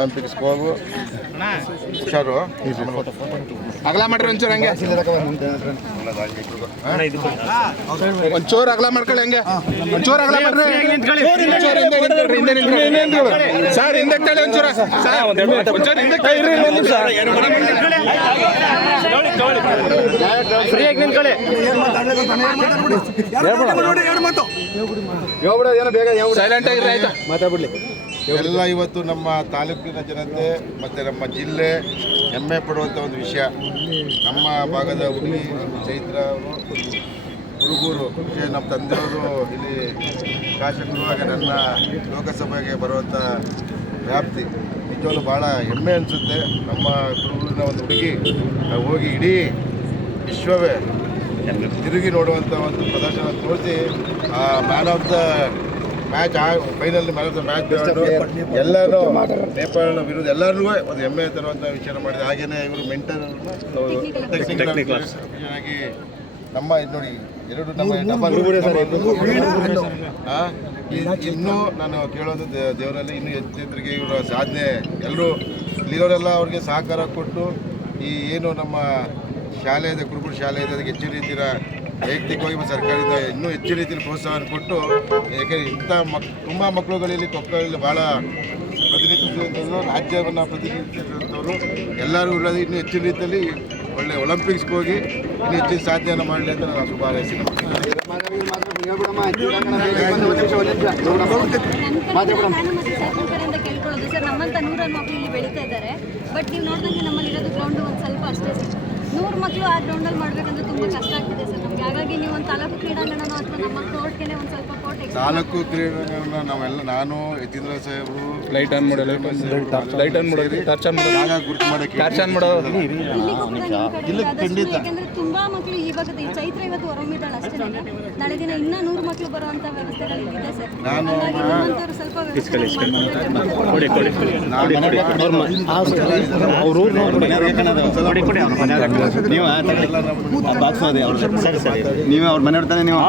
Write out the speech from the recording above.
ಒಲಿಂಪಿಕ್ಸ್ಗೆ ಹೋಗು ಹುಷಾರು? ಅಗಲ ಮಾಡ್ರಿ ಒಂಚೂರು ಹಂಗೆ. ಒಂಚೂರು ಅಗಲ ಮಾಡ್ಕೊಳ್ಳಿ ಹಂಗೆ. ಒಂಚೂರು ಅಗಲ ಮಾಡ್ರಿ. ಸರ್ ಹಿಂದೆ ಒಂಚೂರು. ಸರ್ ಒಂಚೂರು ಹಿಂದೆ ತಳ್ಳಿ. ಸೈಲೆಂಟ್ ಆಗಿರಿ ಆಯ್ತಾ? ಎಲ್ಲ ಇವತ್ತು ನಮ್ಮ ತಾಲೂಕಿನ ಜನತೆ ಮತ್ತು ನಮ್ಮ ಜಿಲ್ಲೆ ಹೆಮ್ಮೆ ಪಡುವಂಥ ಒಂದು ವಿಷಯ. ನಮ್ಮ ಭಾಗದ ಹುಡುಗಿ ಚೈತ್ರ ಹುಡುಗರು, ವಿಷಯ ನಮ್ಮ ತಂದೆಯವರು ಇಲ್ಲಿ ಶಾಸಕರು ಹಾಗೆ ನನ್ನ ಲೋಕಸಭೆಗೆ ಬರುವಂಥ ವ್ಯಾಪ್ತಿ. ನಿಜವಾಗ್ಲೂ ಭಾಳ ಹೆಮ್ಮೆ ಅನಿಸುತ್ತೆ. ನಮ್ಮ ಕುರುಬೂರಿನ ಒಂದು ಹುಡುಗಿ ಹೋಗಿ ಇಡೀ ವಿಶ್ವವೇ ತಿರುಗಿ ನೋಡುವಂಥ ಒಂದು ಪ್ರದರ್ಶನ ತೋರಿಸಿ ಆ ಮ್ಯಾನ್ ಆಫ್ ದ ಮ್ಯಾಚ್ ಆ final man of the match ಎಲ್ಲರೂ ನೇಪಾಳ ವಿರುದ್ಧ ಎಲ್ಲರೂ ಒಂದು ಹೆಮ್ಮೆ ತರುವಂಥ ವಿಚಾರ ಮಾಡಿದೆ ಹಾಗೇನೆ ಇವರು ಆಗಿ ನಮ್ಮ ಇದು ನೋಡಿ ಎರಡು ನಮ್ಮ ಇನ್ನೂ ನಾನು ಕೇಳೋದು ದೇ- ದೇವರಲ್ಲಿ ಇನ್ನೂ ಹೆಚ್ಚಿದ್ರಿಗೆ ಇವರ ಸಾಧನೆ. ಎಲ್ಲರೂ ಇಲ್ಲಿರೋರೆಲ್ಲ ಅವ್ರಿಗೆ ಸಹಕಾರ ಕೊಟ್ಟು ಈ ಏನು ನಮ್ಮ ಶಾಲೆ ಇದೆ ಕುರುಬುರು ಶಾಲೆ ಇದೆ ಅದಕ್ಕೆ ಹೆಚ್ಚು ರೀತಿಯ ವೈಯಕ್ತಿಕವಾಗಿ ಸರ್ಕಾರದಿಂದ ಇನ್ನೂ ಹೆಚ್ಚು ರೀತಿಯಲ್ಲಿ ಪ್ರೋತ್ಸಾಹವನ್ನು ಕೊಟ್ಟು ಯಾಕೆಂದರೆ ಇಂಥ ಮಕ್, ತುಂಬ ಮಕ್ಕಳುಗಳಲ್ಲಿ ಕೊಕ್ಕಲ್ಲಿ ಭಾಳ ಪ್ರತಿನಿಧಿಸುವಂಥದ್ದು ರಾಜ್ಯವನ್ನು ಪ್ರತಿನಿಧಿಸುವಂಥವ್ರು ಎಲ್ಲರೂ ಇಲ್ಲದೆ ಇನ್ನೂ ಹೆಚ್ಚಿನ ರೀತಿಯಲ್ಲಿ ಒಳ್ಳೆ ಒಲಿಂಪಿಕ್ಸ್ಗೆ ಹೋಗಿ ಇನ್ನೂ ಹೆಚ್ಚಿನ ಸಾಧನೆಯನ್ನು ಮಾಡಲಿ ಅಂತ ನಾನು ಶುಭ ಇದ್ದಾರೆ. ಬಟ್ ನೀವು ನೋಡಿದಂಗೆ ನಮ್ಮಲ್ಲಿ ಇರೋದು ಗ್ರೌಂಡ್ ಒಂದು ಸ್ವಲ್ಪ ಅಷ್ಟೇ. ಸರ್ ನೂರು ಮಕ್ಕಳು ಆ ಗ್ರೌಂಡಲ್ಲಿ ಮಾಡಬೇಕಂದ್ರೆ ತುಂಬ ಕಷ್ಟ ಆಗ್ತಿದೆ ಸರ್. ನಮ್ಗೆ ಹಾಗಾಗಿ ನೀವು ಒಂದು ತಾಲೂಕು ಕ್ರೀಡೆಗಳನ್ನ ನಾವೆಲ್ಲ ನಾನು ಯತೀಂದ್ರ ಸಾಹೇಬರು ಲೈಟ್ ಆನ್ ಮಾಡು ಲೈಟ್ ಆನ್ ಮಾಡೋದು ಟಾರ್ಚ್ ಆನ್ ಮಾಡೋದು ಆಗ ಗುರುತು ಮಾಡಕ್ಕೆ ಟಾರ್ಚ್ ಆನ್ ಮಾಡೋದು ಇಲ್ಲ ಖಂಡಿತ. ಯಾಕಂದ್ರೆ ತುಂಬಾ ಮಕ್ಕಳು ಇವಾಗ ಈ ಚೈತ್ರ ಇವತ್ತು ಹೊರಮಿದ್ದಾಳೆ ಅಷ್ಟೇ ನಾಳೆ ದಿನ ಇನ್ನೂ ನೂರು ಮಕ್ಕಳು ಬರುವಂತ ವ್ಯವಸ್ಥೆಗಳು ಇದೆ ಸರ್. ನಿಮ್ಮಂಥವ್ರು ಸ್ವಲ್ಪ ವ್ಯವಸ್ಥೆ ಮಾಡ್ಕೊಡ್ಬೇಕು. ನೀವು ಬಾಕ್ಸ್ ಅದೇ ಅವ್ರು ಸರಿ ಸರಿ. ನೀವು ಅವ್ರ ಮನೆ ತಾನೆ ನೀವು